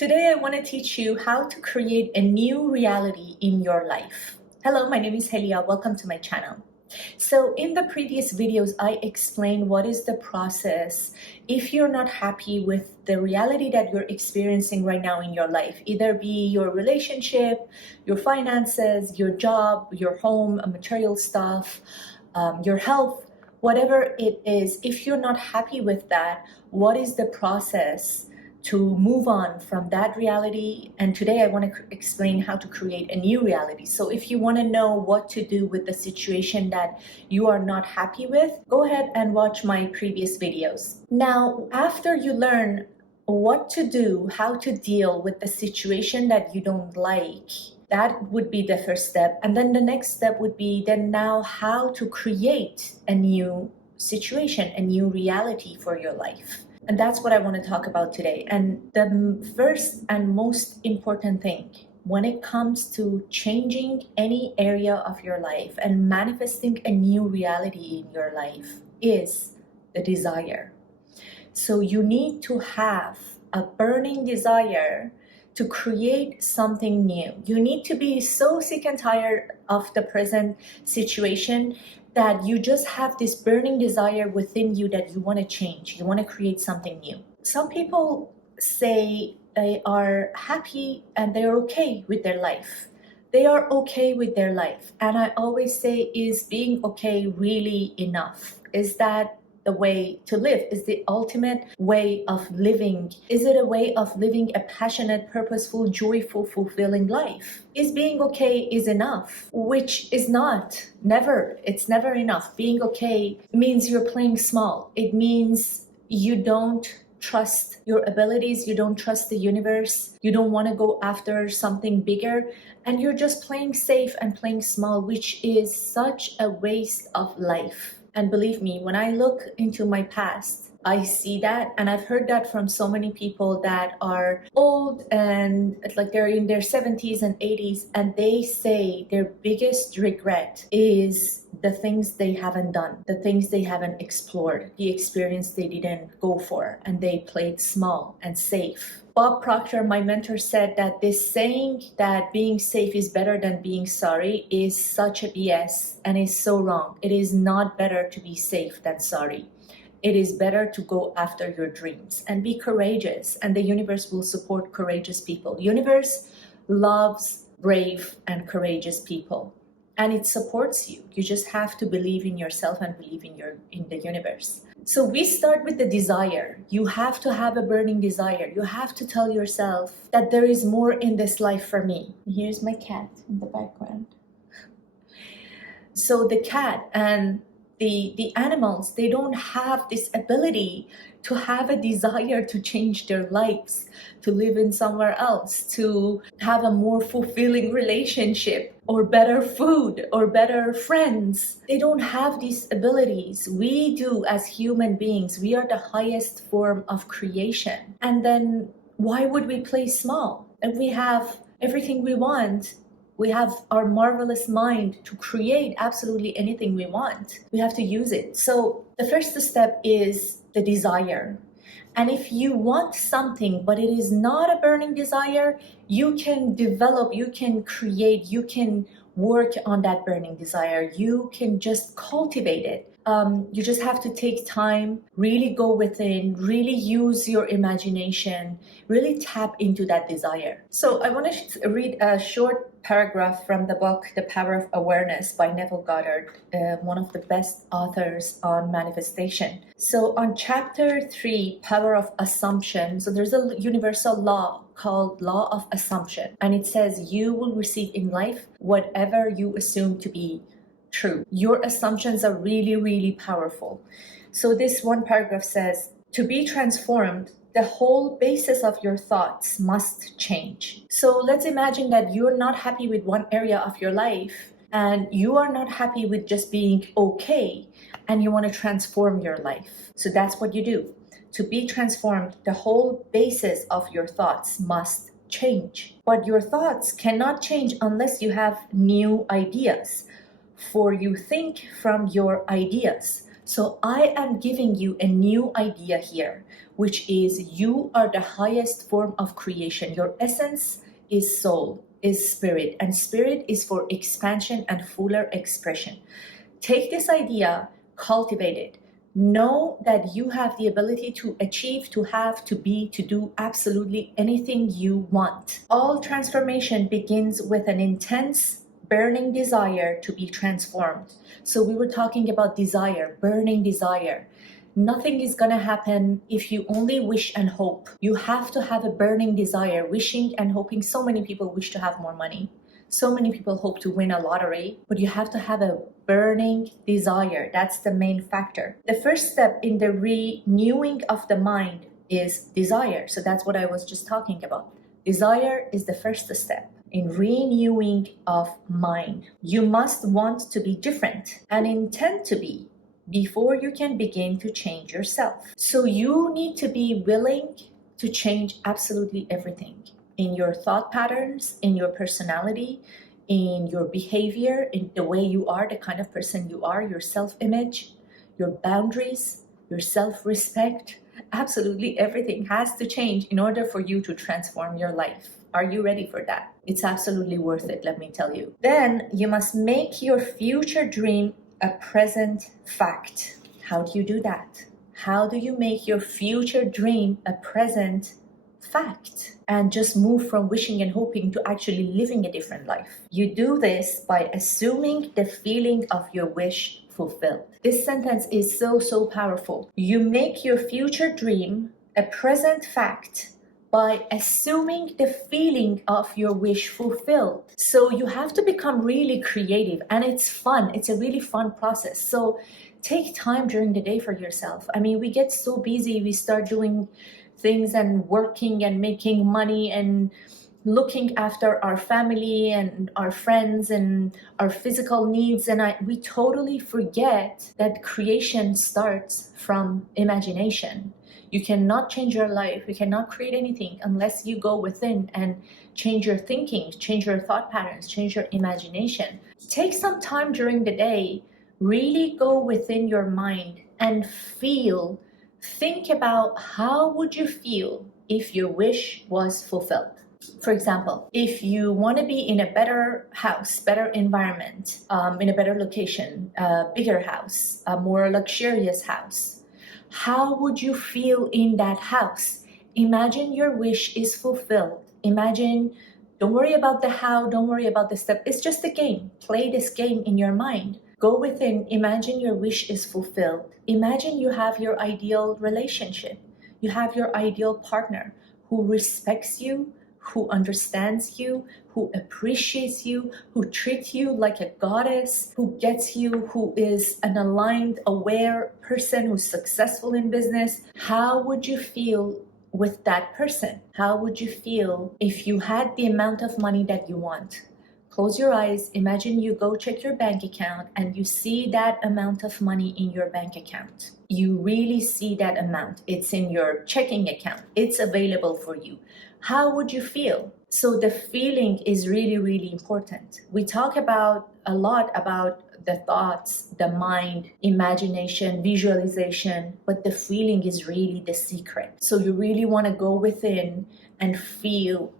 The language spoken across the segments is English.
Today I want to teach you how to create a new reality in your life. Hello, my name is Helia. Welcome to my channel. So in the previous videos, I explained what is the process if you're not happy with the reality that you're experiencing right now in your life, either be your relationship, your finances, your job, your home, material stuff, your health, whatever it is. If you're not happy with that, what is the process to move on from that reality? And today I want to explain how to create a new reality. So if you want to know what to do with the situation that you are not happy with, go ahead and watch my previous videos. Now, after you learn what to do, how to deal with the situation that you don't like, that would be the first step. And then the next step would be then now how to create a new situation, a new reality for your life. And that's what I want to talk about today. And the first and most important thing when it comes to changing any area of your life and manifesting a new reality in your life is the desire. So you need to have a burning desire to create something new. You need to be so sick and tired of the present situation that you just have this burning desire within you that you want to change. You want to create something new. Some people say they are happy and they're okay with their life. They are okay with their life. And I always say, is being okay really enough? Is that the way to live? Is the ultimate way of living? Is it a way of living a passionate, purposeful, joyful, fulfilling life? Is being okay is enough? Which is not. Never. It's never enough. Being okay means you're playing small. It means you don't trust your abilities. You don't trust the universe. You don't want to go after something bigger. And you're just playing safe and playing small, which is such a waste of life. And believe me, when I look into my past, I see that, and I've heard that from so many people that are old and like they're in their 70s and 80s, and they say their biggest regret is the things they haven't done, the things they haven't explored, the experience they didn't go for, and they played small and safe. Bob Proctor, my mentor, said that this saying that being safe is better than being sorry is such a BS and is so wrong. It is not better to be safe than sorry. It is better to go after your dreams and be courageous, and the universe will support courageous people. The universe loves brave and courageous people, and it supports you. You just have to believe in yourself and believe in the universe. So we start with the desire. You have to have a burning desire. You have to tell yourself that there is more in this life for me. Here's my cat in the background. So the cat and the animals, they don't have this ability to have a desire to change their lives, to live in somewhere else, to have a more fulfilling relationship or better food or better friends. They don't have these abilities. We do as human beings. We are the highest form of creation. And then why would we play small? If we have everything we want, we have our marvelous mind to create absolutely anything we want. We have to use it. So the first step is the desire. And if you want something, but it is not a burning desire, you can develop, you can create, you can work on that burning desire. You can just cultivate it. You just have to take time, really go within, really use your imagination, really tap into that desire. So I want to read a short paragraph from the book, The Power of Awareness by Neville Goddard, one of the best authors on manifestation. So on chapter 3, Power of Assumption, so there's a universal law called Law of Assumption. And it says you will receive in life whatever you assume to be true. Your assumptions are really, really powerful. So this one paragraph says, to be transformed, the whole basis of your thoughts must change. So let's imagine that you're not happy with one area of your life, and you are not happy with just being okay, and you want to transform your life. So that's what you do. To be transformed, the whole basis of your thoughts must change. But your thoughts cannot change unless you have new ideas. For you think from your ideas. So I am giving you a new idea here, which is you are the highest form of creation. Your essence is soul, is spirit, and spirit is for expansion and fuller expression. Take this idea, cultivate it. Know that you have the ability to achieve, to have, to be, to do absolutely anything you want. All transformation begins with an intense, burning desire to be transformed. So we were talking about desire, burning desire. Nothing is going to happen if you only wish and hope. You have to have a burning desire, wishing and hoping. So many people wish to have more money. So many people hope to win a lottery, but you have to have a burning desire. That's the main factor. The first step in the renewing of the mind is desire. So that's what I was just talking about. Desire is the first step in renewing of mind. You must want to be different and intend to be before you can begin to change yourself. So you need to be willing to change absolutely everything. In your thought patterns, in your personality, in your behavior, in the way you are, the kind of person you are, your self-image, your boundaries, your self-respect. Absolutely everything has to change in order for you to transform your life. Are you ready for that? It's absolutely worth it, let me tell you. Then you must make your future dream a present fact. How do you do that? How do you make your future dream a present fact and just move from wishing and hoping to actually living a different life? You do this by assuming the feeling of your wish fulfilled. This sentence is so powerful. You make your future dream a present fact by assuming the feeling of your wish fulfilled. So you have to become really creative, and it's fun. It's a really fun process. So take time during the day for yourself. I mean, we get so busy, we start doing things and working and making money and looking after our family and our friends and our physical needs, and we totally forget that creation starts from imagination. You cannot change your life, you cannot create anything unless you go within and change your thinking, change your thought patterns, change your imagination. Take some time during the day, really go within your mind and think about how would you feel if your wish was fulfilled. For example, if you want to be in a better house, better environment, in a better location, a bigger house, a more luxurious house, how would you feel in that house? Imagine your wish is fulfilled. Imagine, don't worry about the how, don't worry about the step. It's just a game. Play this game in your mind. Go within, imagine your wish is fulfilled. Imagine you have your ideal relationship. You have your ideal partner who respects you, who understands you, who appreciates you, who treats you like a goddess, who gets you, who is an aligned, aware person who's successful in business. How would you feel with that person? How would you feel if you had the amount of money that you want? Close your eyes, imagine you go check your bank account and you see that amount of money in your bank account. You really see that amount. It's in your checking account. It's available for you. How would you feel? So the feeling is really important. We talk a lot about the thoughts, the mind, imagination, visualization, but the feeling is really the secret. So you really want to go within and feel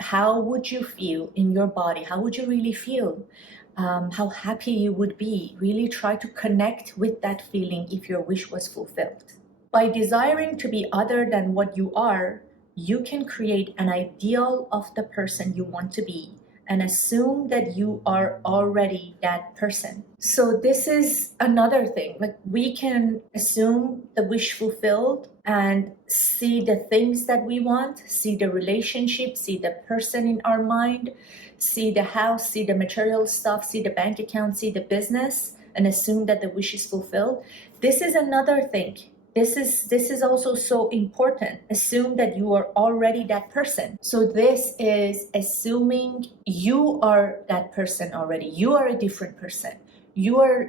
how would you feel in your body? How would you really feel? How happy you would be. Really try to connect with that feeling if your wish was fulfilled. By desiring to be other than what you are, you can create an ideal of the person you want to be and assume that you are already that person. So this is another thing. Like, we can assume the wish fulfilled and see the things that we want, see the relationship, see the person in our mind, see the house, see the material stuff, see the bank account, see the business, and assume that the wish is fulfilled. This is another thing. This is also so important. Assume that you are already that person. So this is assuming you are that person already. You are a different person.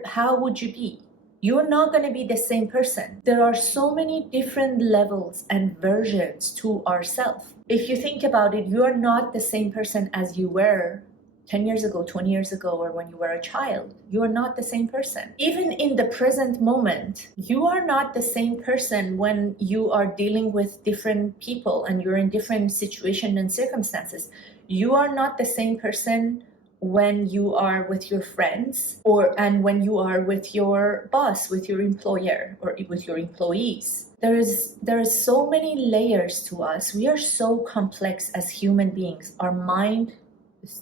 How would you be? You're not going to be the same person. There are so many different levels and versions to ourselves. If you think about it, you are not the same person as you were 10 years ago, 20 years ago, or when you were a child. You are not the same person. Even in the present moment, you are not the same person when you are dealing with different people and you're in different situations and circumstances. You are not the same person when you are with your friends and when you are with your boss, with your employer, or with your employees. There is so many layers to us. We are so complex as human beings.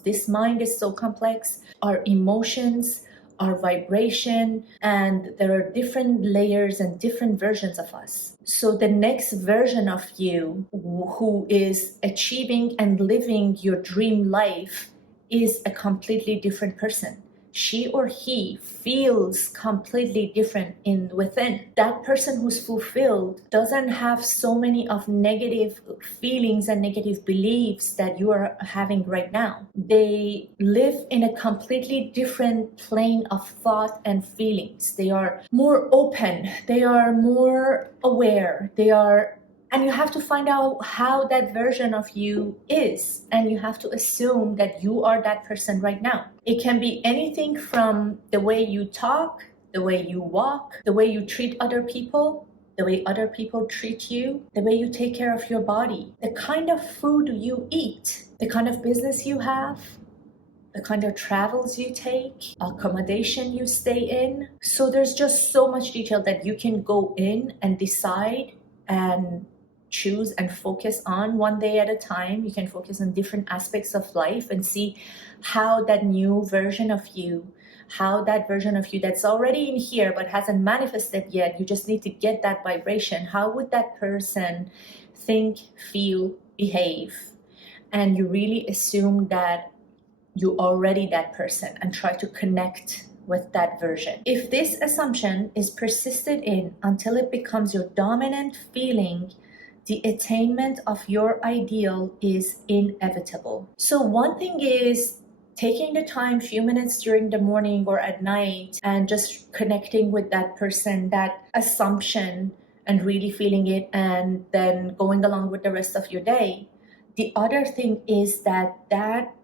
This mind is so complex. Our emotions, our vibration, and there are different layers and different versions of us. So the next version of you who is achieving and living your dream life is a completely different person. She or he feels completely different within. That person who's fulfilled doesn't have so many of negative feelings and negative beliefs that you are having right now. They live in a completely different plane of thought and feelings. They are more open. They are more aware. And you have to find out how that version of you is. And you have to assume that you are that person right now. It can be anything from the way you talk, the way you walk, the way you treat other people, the way other people treat you, the way you take care of your body, the kind of food you eat, the kind of business you have, the kind of travels you take, accommodation you stay in. So there's just so much detail that you can go in and decide and choose and focus on one day at a time. You can focus on different aspects of life and see how that new version of you, how that version of you that's already in here but hasn't manifested yet, you just need to get that vibration. How would that person think, feel, behave? And you really assume that you're already that person and try to connect with that version. If this assumption is persisted in until it becomes your dominant feeling, the attainment of your ideal is inevitable. So one thing is taking the time, few minutes during the morning or at night, and just connecting with that person, that assumption, and really feeling it, and then going along with the rest of your day. The other thing is that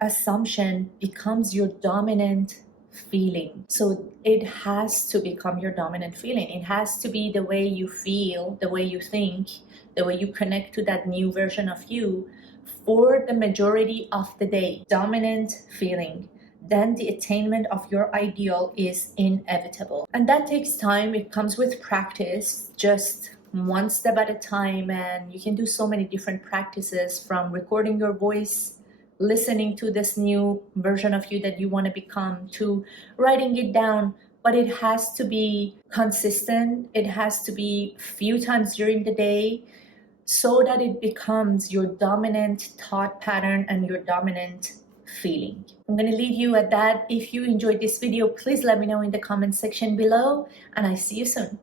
assumption becomes your dominant feeling. So it has to become your dominant feeling. It has to be the way you feel, the way you think, the way you connect to that new version of you for the majority of the day. Dominant feeling. Then the attainment of your ideal is inevitable. And that takes time. It comes with practice, just one step at a time. And you can do so many different practices, from recording your voice, listening to this new version of you that you want to become, to writing it down. But it has to be consistent. It has to be few times during the day, so that it becomes your dominant thought pattern and your dominant feeling. I'm going to leave you at that. If you enjoyed this video, please let me know in the comment section below, and I see you soon.